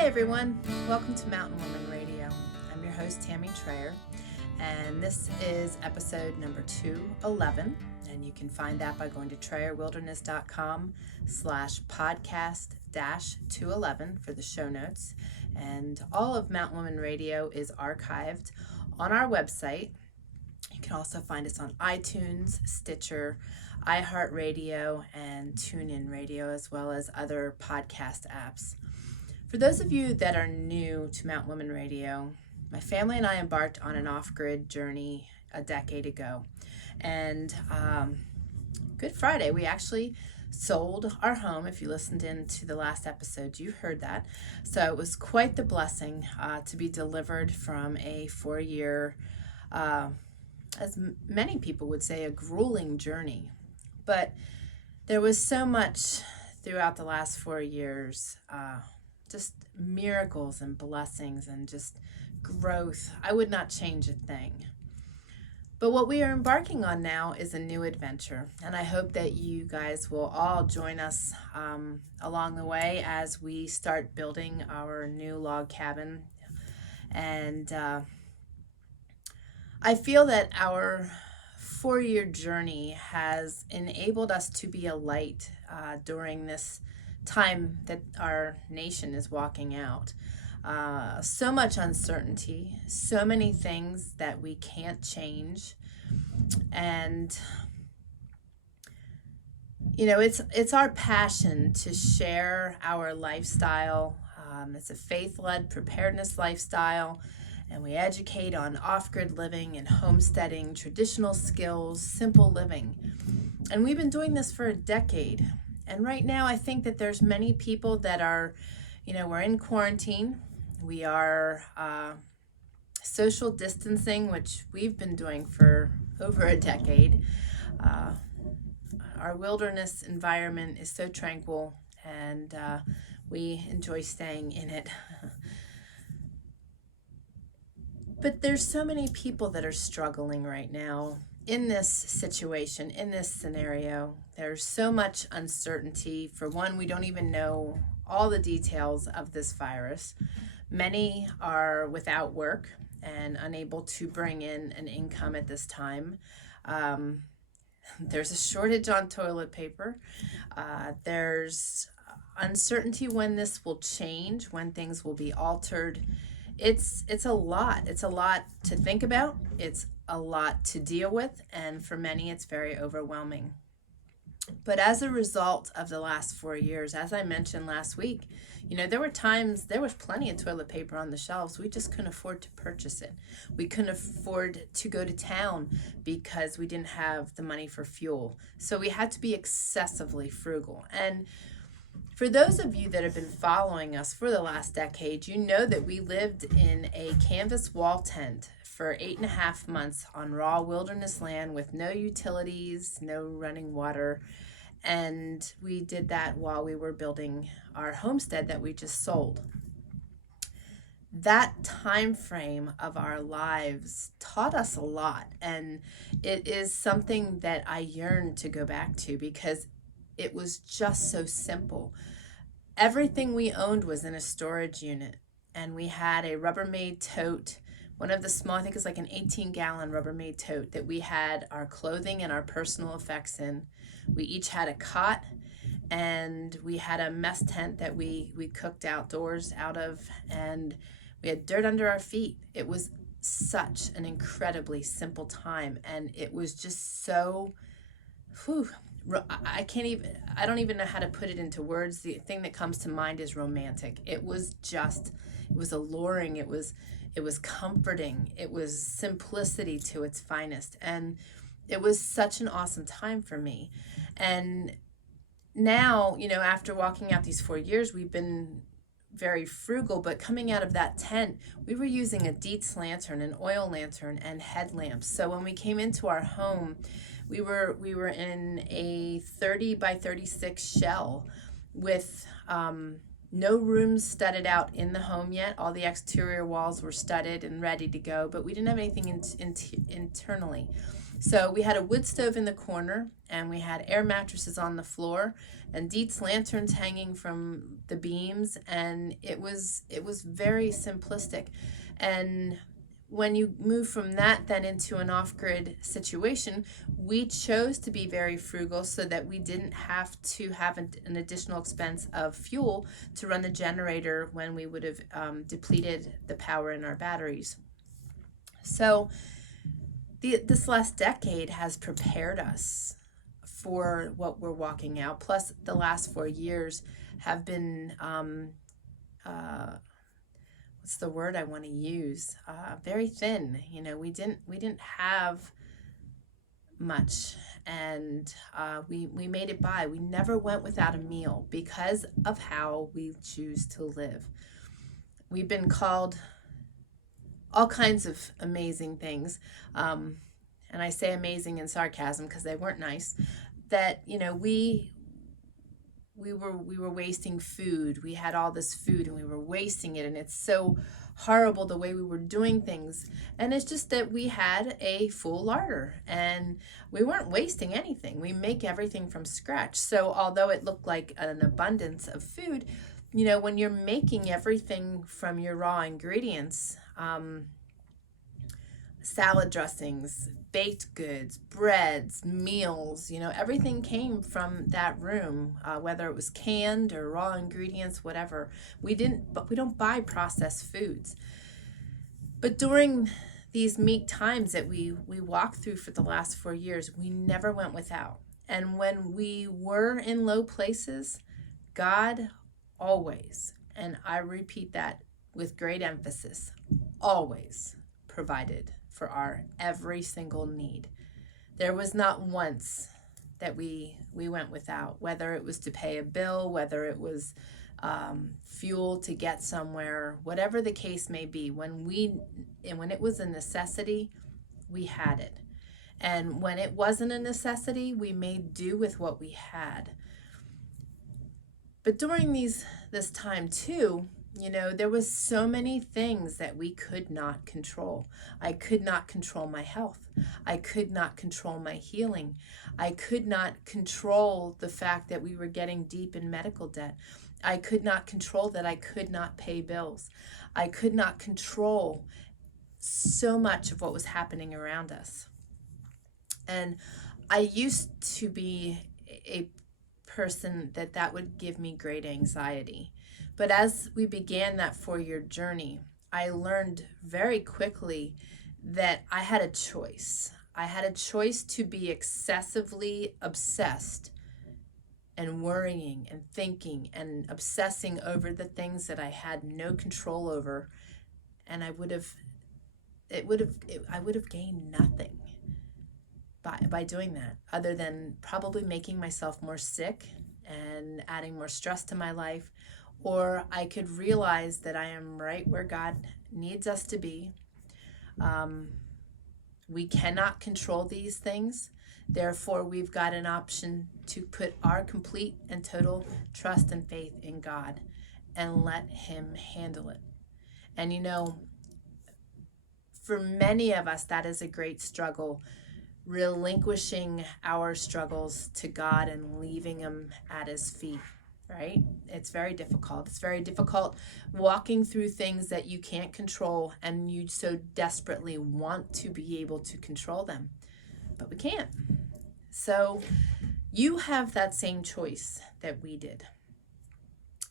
Hey everyone, welcome to Mountain Woman Radio. I'm your host Tammy Trayer, and this is episode number 211, and you can find that by going to trayerwilderness.com/podcast-211 for the show notes. And all of Mountain Woman Radio is archived on our website. You can also find us on iTunes, Stitcher, iHeartRadio, and TuneIn Radio, as well as other podcast apps. For those of you that are new to Mountain Woman Radio, my family and I embarked on an off-grid journey a decade ago. And Good Friday, we actually sold our home. If you listened in to the last episode, you heard that. So it was quite the blessing to be delivered from a 4-year, as many people would say, a grueling journey. But there was so much throughout the last 4 years, just miracles and blessings and just growth. I would not change a thing. But what we are embarking on now is a new adventure, and I hope that you guys will all join us along the way as we start building our new log cabin. And I feel that our 4-year journey has enabled us to be a light during this time that our nation is walking out. So much uncertainty, so many things that we can't change. And you know, it's our passion to share our lifestyle. It's a faith-led preparedness lifestyle, and we educate on off-grid living and homesteading, traditional skills, simple living. And we've been doing this for a decade. And right now, I think that there's many people that are, we're in quarantine. We are social distancing, which we've been doing for over a decade. Our wilderness environment is so tranquil, and we enjoy staying in it. But there's so many people that are struggling right now in this situation, in this scenario. There's so much uncertainty. For one, we don't even know all the details of this virus. Many are without work and unable to bring in an income at this time. There's a shortage on toilet paper. There's uncertainty when this will change, when things will be altered. It's a lot. It's a lot to think about. It's a lot to deal with, and for many, it's very overwhelming. But as a result of the last 4 years, as I mentioned last week, there were times, there was plenty of toilet paper on the shelves. We just couldn't afford to purchase it. We couldn't afford to go to town because we didn't have the money for fuel. So we had to be excessively frugal. And for those of you that have been following us for the last decade, you know that we lived in a canvas wall tent for 8.5 months on raw wilderness land with no utilities, no running water. And we did that while we were building our homestead that we just sold. That time frame of our lives taught us a lot, and it is something that I yearn to go back to because it was just so simple. Everything we owned was in a storage unit, and we had a Rubbermaid tote, one of the small, I think it's like an 18-gallon Rubbermaid tote that we had our clothing and our personal effects in. We each had a cot, and we had a mess tent that we cooked outdoors out of, and we had dirt under our feet. It was such an incredibly simple time, and it was just so, I don't even know how to put it into words. The thing that comes to mind is romantic. It was alluring. It was comforting. It was simplicity to its finest. And it was such an awesome time for me. And now, after walking out these 4 years, we've been very frugal, but coming out of that tent, we were using a Dietz lantern, an oil lantern, and headlamps. So when we came into our home, we were in a 30 by 36 shell with no rooms studded out in the home yet. All the exterior walls were studded and ready to go, but we didn't have anything internally. So we had a wood stove in the corner, and we had air mattresses on the floor, and Dietz lanterns hanging from the beams, and it was very simplistic. And when you move from that then into an off-grid situation, we chose to be very frugal so that we didn't have to have an additional expense of fuel to run the generator when we would have depleted the power in our batteries. So this last decade has prepared us for what we're walking out. Plus, the last 4 years have been what's the word I want to use? Very thin. You know, we didn't have much, and we made it by. We never went without a meal because of how we choose to live. We've been called all kinds of amazing things, and I say amazing in sarcasm because they weren't nice. That, you know, we were wasting food. We had all this food and we were wasting it, and it's so horrible the way we were doing things. And it's just that we had a full larder and we weren't wasting anything. We make everything from scratch. So although it looked like an abundance of food, you know, when you're making everything from your raw ingredients, salad dressings, baked goods, breads, meals, you know, everything came from that room, whether it was canned or raw ingredients, whatever. We don't buy processed foods. But during these meek times that we walked through for the last 4 years, we never went without. And when we were in low places, God always, and I repeat that with great emphasis, always provided for our every single need. There was not once that we went without, whether it was to pay a bill, whether it was fuel to get somewhere, whatever the case may be. When it was a necessity, we had it. And when it wasn't a necessity, we made do with what we had. But during this time too, you know, there was so many things that we could not control. I could not control my health. I could not control my healing. I could not control the fact that we were getting deep in medical debt. I could not control that I could not pay bills. I could not control so much of what was happening around us. And I used to be a person that would give me great anxiety. But as we began that 4-year journey, I learned very quickly that I had a choice. I had a choice to be excessively obsessed and worrying and thinking and obsessing over the things that I had no control over, and I would have gained nothing by doing that, other than probably making myself more sick and adding more stress to my life. Or I could realize that I am right where God needs us to be. We cannot control these things. Therefore, we've got an option to put our complete and total trust and faith in God and let Him handle it. And you know, for many of us, that is a great struggle, relinquishing our struggles to God and leaving them at His feet. Right? It's very difficult. It's very difficult walking through things that you can't control and you so desperately want to be able to control them, but we can't. So you have that same choice that we did.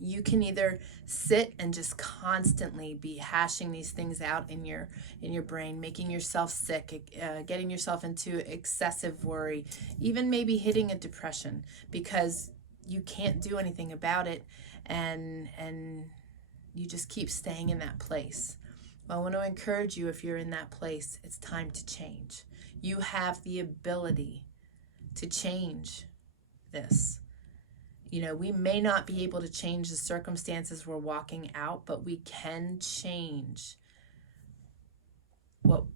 You can either sit and just constantly be hashing these things out in your brain, making yourself sick, getting yourself into excessive worry, even maybe hitting a depression because you can't do anything about it, and you just keep staying in that place. Well, I want to encourage you, if you're in that place, it's time to change. You have the ability to change this. You know, we may not be able to change the circumstances we're walking out, but we can change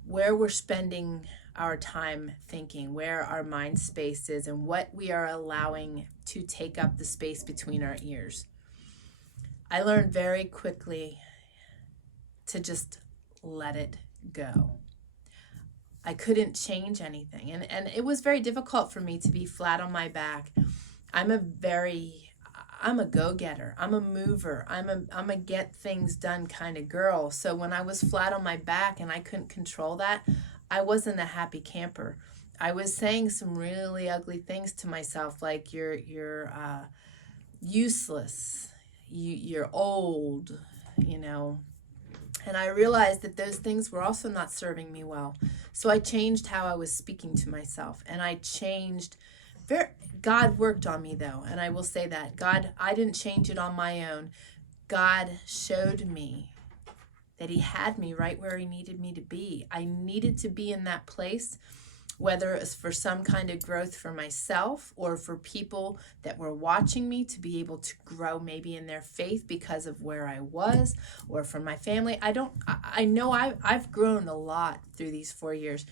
where we're spending our time thinking, where our mind space is, and what we are allowing to take up the space between our ears. I learned very quickly to just let it go. I couldn't change anything. And it was very difficult for me to be flat on my back. I'm a go-getter. I'm a mover. I'm a get things done kind of girl. So when I was flat on my back and I couldn't control that, I wasn't a happy camper. I was saying some really ugly things to myself, like you're useless, you're old, you know. And I realized that those things were also not serving me well. So I changed how I was speaking to myself, and I changed. God worked on me though, and I will say that I didn't change it on my own. God showed me that he had me right where he needed me to be. I needed to be in that place, whether it was for some kind of growth for myself or for people that were watching me to be able to grow maybe in their faith because of where I was, or for my family. I know I've grown a lot through these 4 years.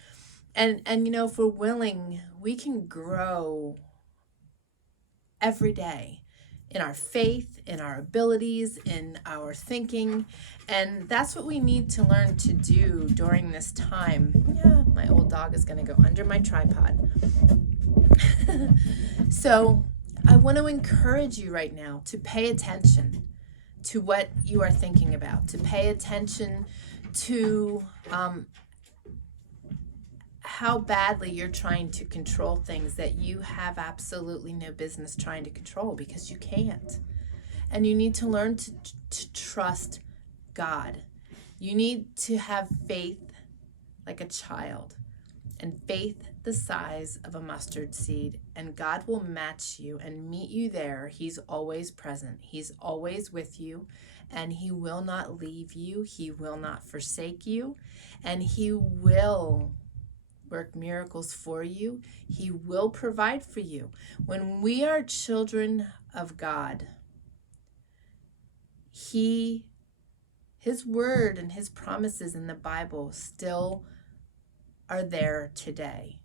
And you know, if we're willing, we can grow every day in our faith, in our abilities, in our thinking. And that's what we need to learn to do during this time. Yeah, my old dog is going to go under my tripod. So I want to encourage you right now to pay attention to what you are thinking about, to pay attention to how badly you're trying to control things that you have absolutely no business trying to control, because you can't. And you need to learn to trust God. You need to have faith like a child, and faith the size of a mustard seed, and God will match you and meet you there. He's always present. He's always with you, and he will not leave you. He will not forsake you, and he will work miracles for you. He will provide for you. When we are children of God, his word and his promises in the Bible still are there today.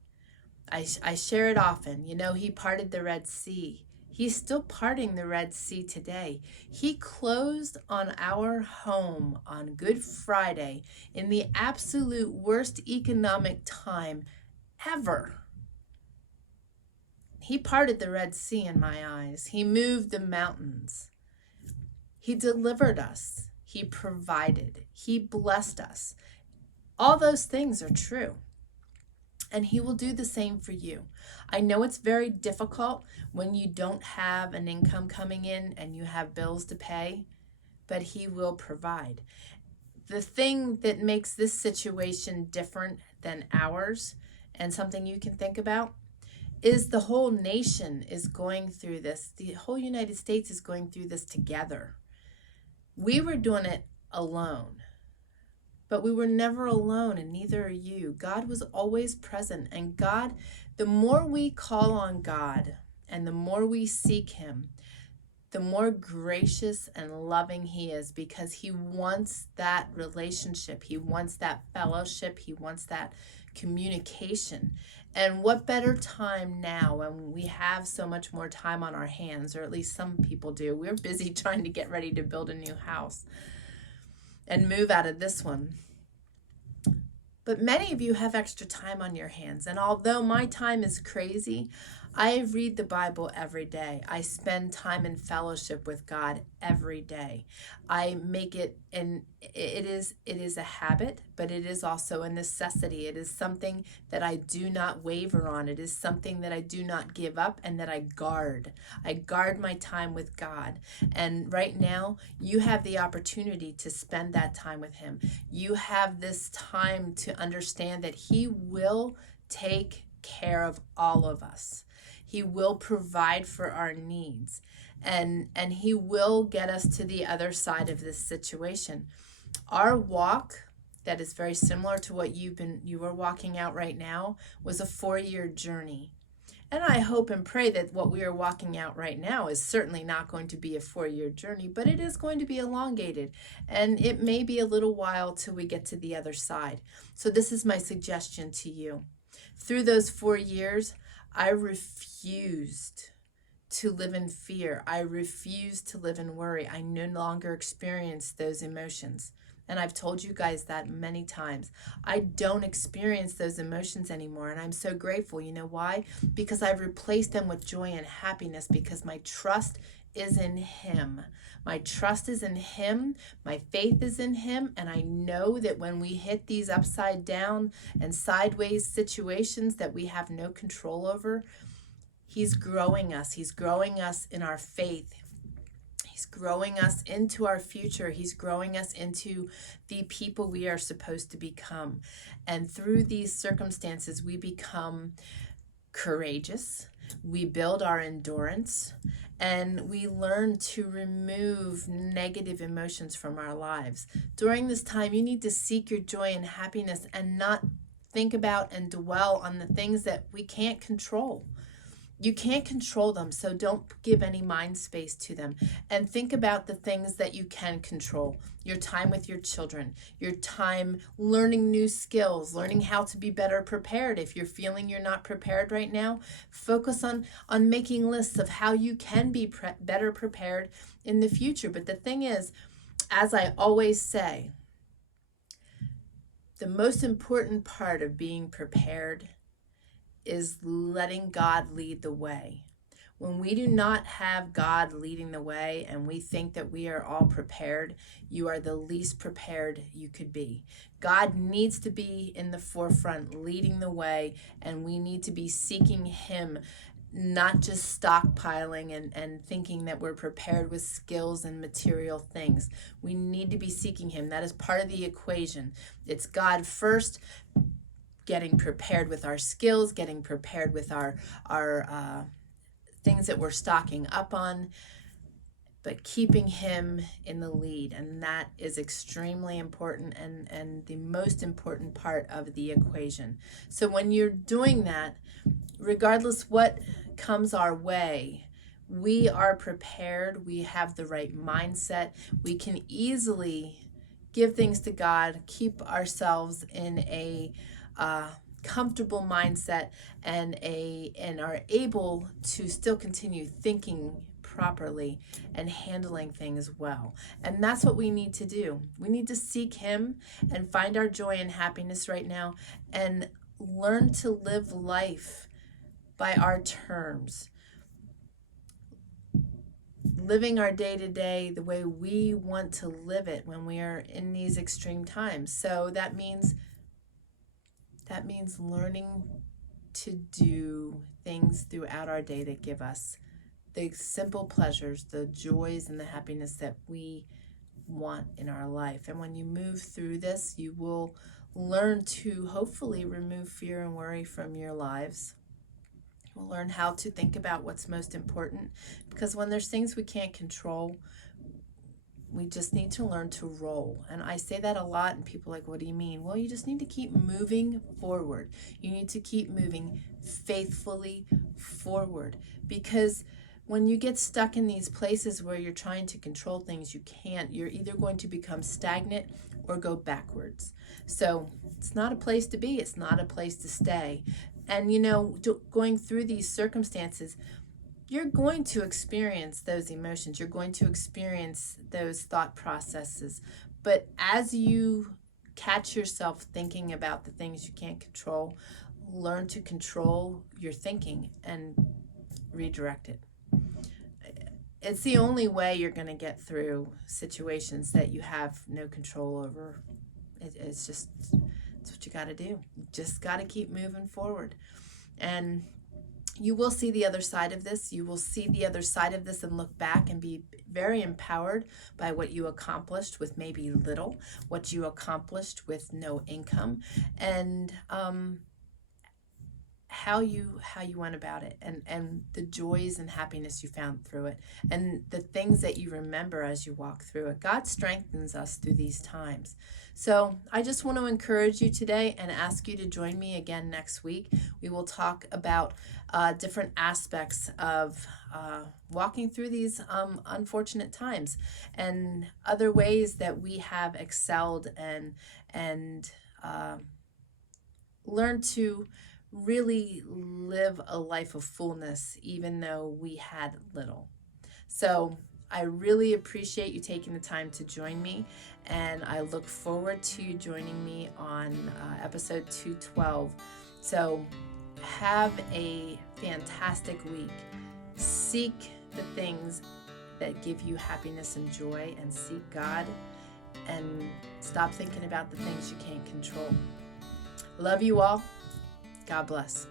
I share it often. You know, he parted the Red Sea. He's still parting the Red Sea today. He closed on our home on Good Friday in the absolute worst economic time ever. He parted the Red Sea in my eyes. He moved the mountains. He delivered us. He provided. He blessed us. All those things are true. And he will do the same for you. I know it's very difficult when you don't have an income coming in and you have bills to pay, but he will provide. The thing that makes this situation different than ours, and something you can think about, is the whole nation is going through this. The whole United States is going through this together. We were doing it alone. But we were never alone, and neither are you. God was always present. And God, the more we call on God and the more we seek him, the more gracious and loving he is, because he wants that relationship. He wants that fellowship. He wants that communication. And what better time now when we have so much more time on our hands, or at least some people do. We're busy trying to get ready to build a new house and move out of this one. But many of you have extra time on your hands. And although my time is crazy, I read the Bible every day. I spend time in fellowship with God every day. I make it, and it is a habit, but it is also a necessity. It is something that I do not waver on. It is something that I do not give up and that I guard. I guard my time with God. And right now, you have the opportunity to spend that time with him. You have this time to understand that he will take care of all of us. He will provide for our needs, and he will get us to the other side of this situation. Our walk, that is very similar to what you are walking out right now, was a 4-year journey. And I hope and pray that what we are walking out right now is certainly not going to be a 4-year journey, but it is going to be elongated, and it may be a little while till we get to the other side. So this is my suggestion to you. Through those 4 years, I refused to live in fear. I refused to live in worry. I no longer experienced those emotions. And I've told you guys that many times. I don't experience those emotions anymore. And I'm so grateful. You know why? Because I've replaced them with joy and happiness, because my trust is in Him. My trust is in Him. My faith is in Him. And I know that when we hit these upside down and sideways situations that we have no control over, He's growing us. He's growing us in our faith. He's growing us into our future. He's growing us into the people we are supposed to become. And through these circumstances, we become courageous. We build our endurance, and we learn to remove negative emotions from our lives. During this time, you need to seek your joy and happiness and not think about and dwell on the things that we can't control. You can't control them, so don't give any mind space to them. And think about the things that you can control. Your time with your children, your time learning new skills, learning how to be better prepared. If you're feeling you're not prepared right now, focus on making lists of how you can be better prepared in the future. But the thing is, as I always say, the most important part of being prepared is letting God lead the way. When we do not have God leading the way and we think that we are all prepared, you are the least prepared you could be. God needs to be in the forefront, leading the way, and we need to be seeking Him, not just stockpiling and thinking that we're prepared with skills and material things. We need to be seeking Him. That is part of the equation. It's God first, getting prepared with our skills, getting prepared with our things that we're stocking up on, but keeping Him in the lead. And that is extremely important and the most important part of the equation. So when you're doing that, regardless what comes our way, we are prepared, we have the right mindset, we can easily give things to God, keep ourselves in a comfortable mindset, and are able to still continue thinking properly and handling things well. And that's what we need to do. We need to seek Him and find our joy and happiness right now, and learn to live life by our terms, living our day-to-day the way we want to live it when we are in these extreme times. So that means learning to do things throughout our day that give us the simple pleasures, the joys, and the happiness that we want in our life. And when you move through this, you will learn to hopefully remove fear and worry from your lives. We'll learn how to think about what's most important, because when there's things we can't control, we just need to learn to roll. And I say that a lot, and people are like, what do you mean? Well, you just need to keep moving forward. You need to keep moving faithfully forward, because when you get stuck in these places where you're trying to control things, you can't. You're either going to become stagnant or go backwards. So it's not a place to be. It's not a place to stay. And going through these circumstances, you're going to experience those emotions. You're going to experience those thought processes. But as you catch yourself thinking about the things you can't control, learn to control your thinking and redirect it. It's the only way you're going to get through situations that you have no control over. It's what you got to do. You just got to keep moving forward. And you will see the other side of this. You will see the other side of this and look back and be very empowered by what you accomplished with maybe little, what you accomplished with no income, and how you went about it, and the joys and happiness you found through it, and the things that you remember as you walk through it. God strengthens us through these times. So I just want to encourage you today and ask you to join me again next week. We will talk about different aspects of walking through these unfortunate times, and other ways that we have excelled and learned to really live a life of fullness, even though we had little. So I really appreciate you taking the time to join me, and I look forward to you joining me on episode 212. So have a fantastic week. Seek the things that give you happiness and joy, and seek God, and stop thinking about the things you can't control. Love you all. God bless.